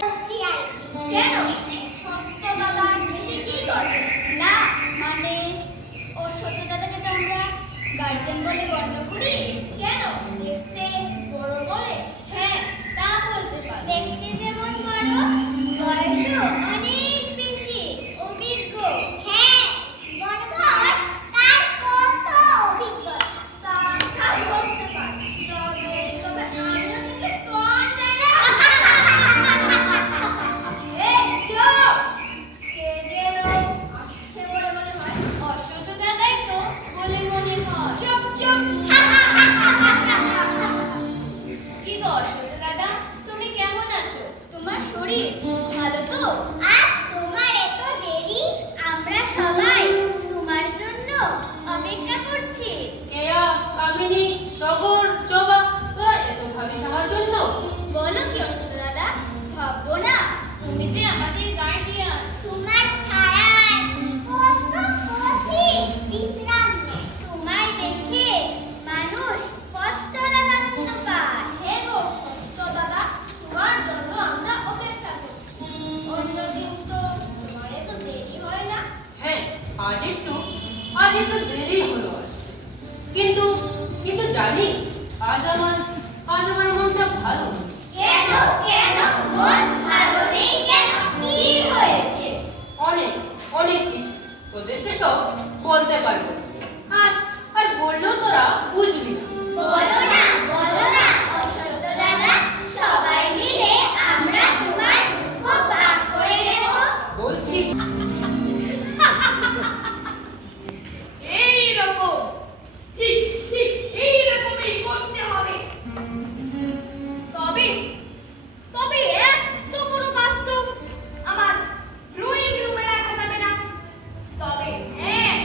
বলছি আর কি। কেন সত্য দাদা এসে কি করে না মানে ও সত্য দাদাকে তো আমরা গার্জেন বলে গণ্য করি। কেন দেখতে বড় বলে? হ্যাঁ তা বলতে পারো। দেখতে যেমন বড় বয়সও অনেক বেশি অভিজ্ঞ। হ্যাঁ বড় তার কত অভিজ্ঞতা তা তা বলতে পারি। তবে তবে আমিও কিন্তু টন দেয় না। এই চলো কে গেল আসছে বলে মনে হয়। অসত দাদাই তো বলে মনে হয়। চুপ চুপ। কি গো অসত দাদা তুমি কেমন আছো? তোমার শরীর ভালো তো? আজ তোমার এত দেরি আমরা সবাই তোমার জন্য অপেক্ষা করছি। কেয়া, কামিনী, টগর, জবা, তোরা এত ভাবিস আমার জন্য? বলো কি অসত দাদা, ভাববো না? তুমি যে আমাদের গার্ডিয়ান। তোমার ছায়ায় কত পথিক বিশ্রাম নেয়। তোমায় দেখে মানুষ পথ চলার আনন্দ পায়। হে গো সত্য দাদা, তোমার জন্য আমরা অপেক্ষা করছি। অন্যদিন তো তোমার এত দেরি হয় না। হ্যাঁ, আজ একটু দেরি হলো আসতে। কিন্তু কিন্তু জানি আজ আমার মনটা ভালো নেই। কেন কেন মন ভালো নেই কেন? কি হয়েছে? অনেক অনেক কিছু তোদেরকে সব বলতে পারবো না। আর বললেও তোরা বুঝবি না। বলো না অসত্য দাদা, সবাই মিলে আমরা তোমার দুঃখ ভাগ করে নেব। বলছি এইরকম ঠিক ঠিক এইরকমই করতে হবে। তবে তবে এত বড় কাজ তো আমার ড্রয়িং রুমে রাখা যাবে না। তবে হ্যাঁ,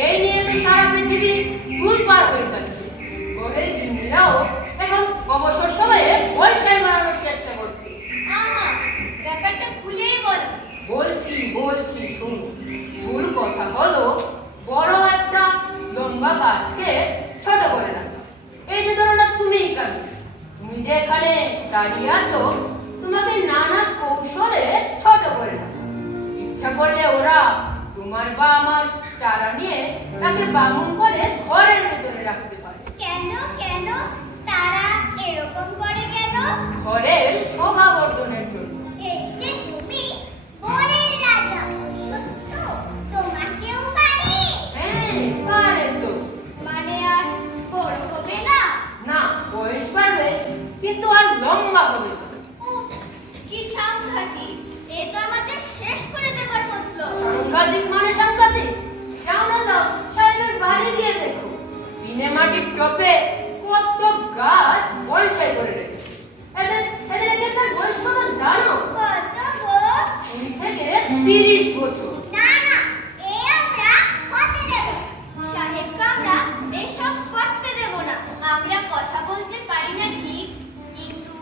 এই নিয়ে তো সারা পৃথিবী উল্পার হয়ে যাচ্ছে। ঘরের গিন্নিরাও এখন অবসর সময়ে বলসাই বানানোর চেষ্টা করছে। আহা, ব্যাপারটা খুলেই বল। বলছি শুনুন। মূল কথা হলো বড় একটা লম্বা গাছকে ছোট করে রাখা। এই যে ধরো না তুমি যে এখানে দাঁড়িয়ে আছো, তোমাকে নানা কৌশলে ছোট করে রাখা। ইচ্ছা করলে ওরা তোমার বা আমার চারা নিয়ে তাকে বামুন করে ঘরের ভেতরে রাখতে পারে। কেন তারা এরকম করে কেন? ঘরের শোভা বর্ধনের জন্য। এই যে তুমি বনের রাজা, সত্য তোমাকেও পারে? হ্যাঁ, পারে তো। মানে আর বড় হবে না? না, বয়স বাড়বে কিন্তু আর লম্বা হবে না। উফ, কি সাংঘাতিক! এ তো আমাদের শেষ করে দেবার মতলব। সাংঘাতিক মানে সাংঘাতিক? যাও না যাও, সাহেবের বাড়ি গিয়ে দেখো। চিনে মাটির টপে কত গাছ বয়সাই করে রেখেছে। এদের এখানকার বয়স কত জানো? কত গো? 20 থেকে 30 বছর। না, এ আমরা হতে দেব না। সাহেবকে আমরা এসব করতে দেব না। আমরা কথা বলতে পারি না ঠিক, কিন্তু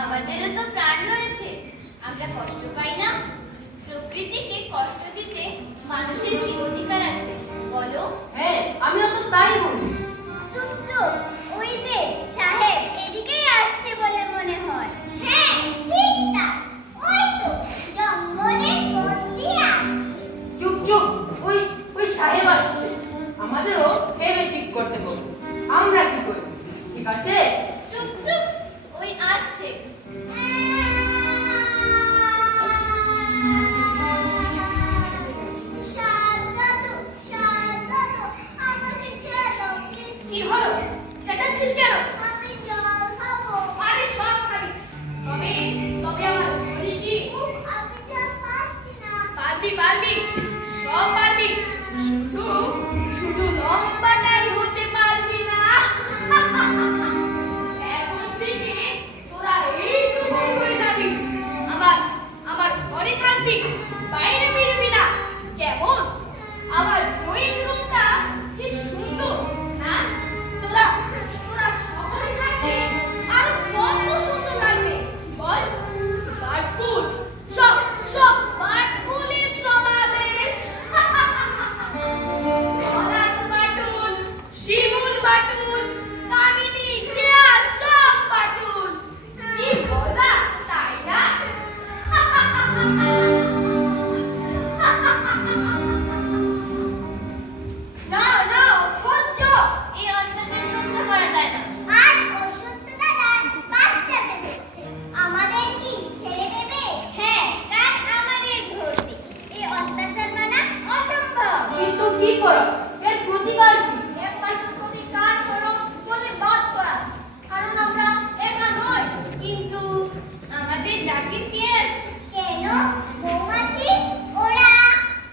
আমাদেরও তো প্রাণ রয়েছে। আমরা কষ্ট পাই না? প্রকৃতিকে কষ্ট দিতে মানুষের কি অধিকার আছে বলো? হ্যাঁ, আমিও তো তাই বলি। চুপ, ওই যে সাহেব এদিকেই আসছে বলে মনে হয়। হ্যাঁ, ঠিক তা। ওই তো জঙ্গলের মধ্যে আসছে। চুপ, ওই সাহেব আসছে। আমাদেরও ভেবে ঠিক করতে হবে আমরা কি করি। ঠিক আছে? চুপ, ওই আসছে। কি হলো? চেঁচাচ্ছিস কেন? আমি জল খাবো। আরে সব খাবি। তবে আমার বলি কি? আমি জল পাচ্ছি না। পারবি। সব পারবি। শুধু লম্বাটাই হতে পারবি না। এখন থেকে তোরা এইটুকুই হয়ে যাবি। আমার ঘরে থাকবি, বাইরে বেরোবি না। কেমন? আমার ড্রয়িং রুমটা কি সুন্দর না? তোরা সকলে থাকবে আরো কত সুন্দর লাগবে বল। বাটপুল, সব বাটপুলের সমাবেশ। পলাশ বাটুল, শিমুল বাটুল, কামিনী, কেয়া, সব বাটুল। কি মজা, তাই না? না, সহ্য। এই অত্যাচার সহ্য করা যায় না। আর অসত্য দাদা বাচ্চা বেঁচেছে। আমাদের কি ছেড়ে দেবে? হ্যাঁ, কাল আমাদের ধরবে। এই অত্যাচার মানা অসম্ভব। কিন্তু কি করা? এর প্রতিকার কি? একমাত্র প্রতিকার হলো প্রতিবাদ করা। কারণ আমরা একা নই। কিন্তু আমাদের ডাকে কে আসবে? কেন? মৌমাছি? ওরা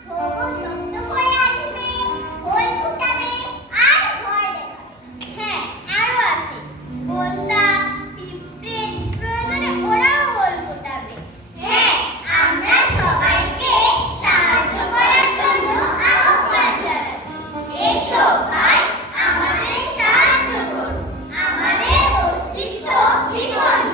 ভোগ শব্দ করে আসবে, খোল ফুটাবে আর ঘর দেখাবে। হ্যাঁ, আরো আছে বোলতা, পিঁপড়ে, প্রয়োজনে ওরাও খোল ফুটাবে। হ্যাঁ, আমরা সবাইকে সাহায্য করার জন্য আহ্বান জানাচ্ছি। এসো ভাই, আমাদের সাহায্য করুন। আমাদের অস্তিত্ব বিপন্ন।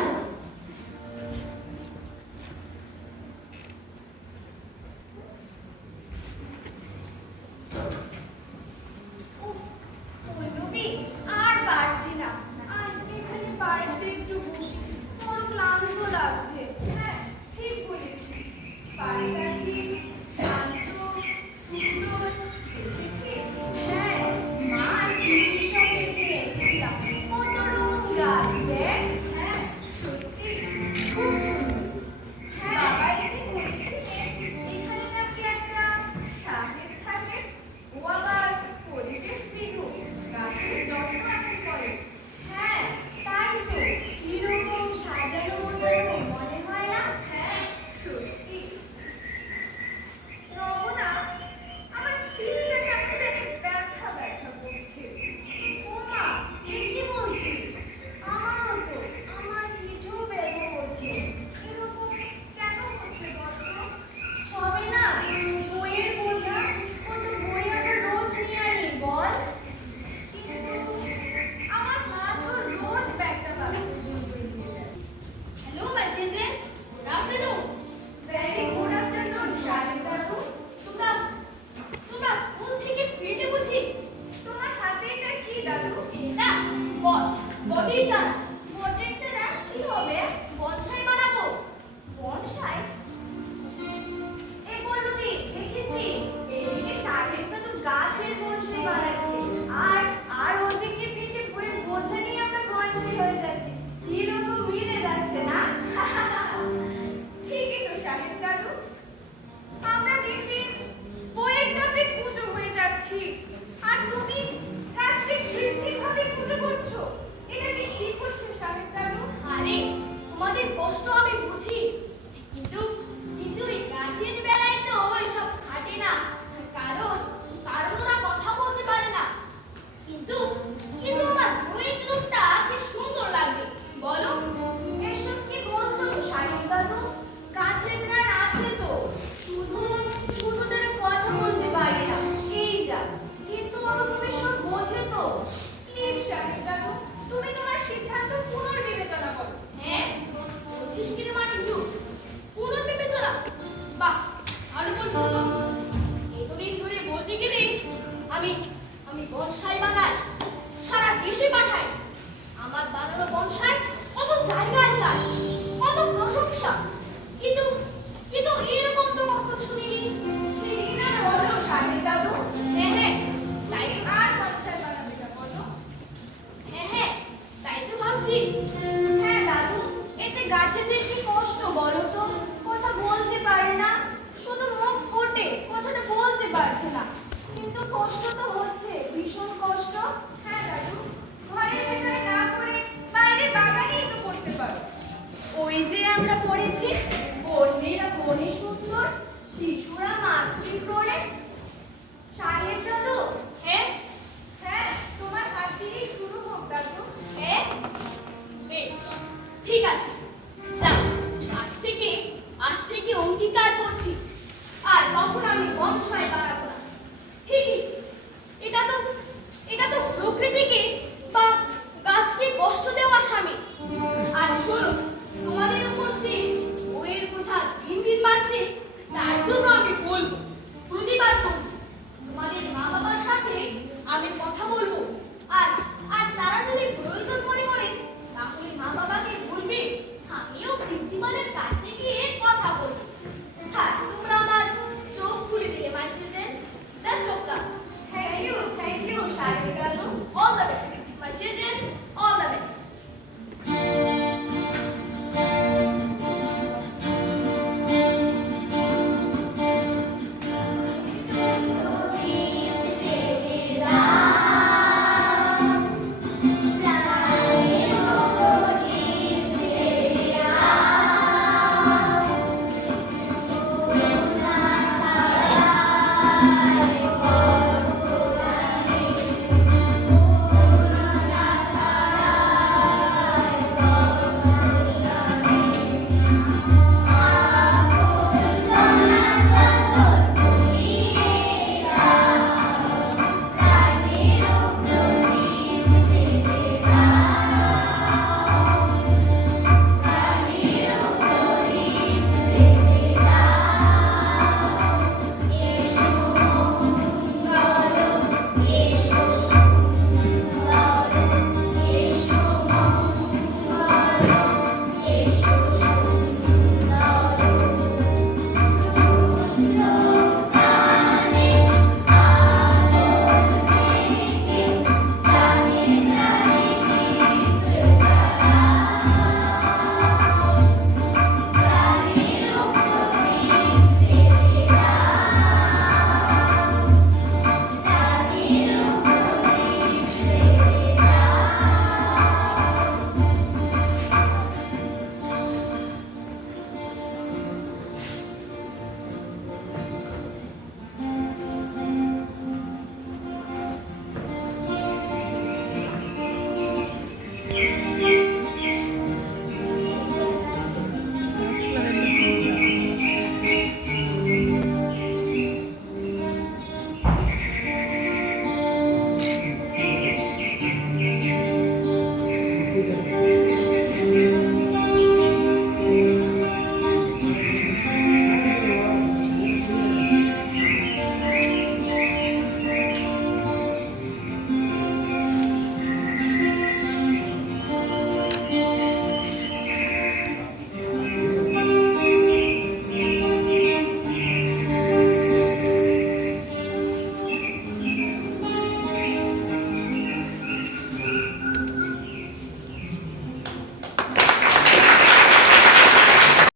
বলছিস কিরে মানিকজু? পুনর্বিবেচনা? বাহ, ভালো বলছিস তো। এতদিন ধরে বলতে গেলে আমি আমি বনসাই বানাই, সারা দেশে পাঠাই। আমার বানানো বনসাই কত জায়গায় যায়, কত প্রশংসা। কিন্তু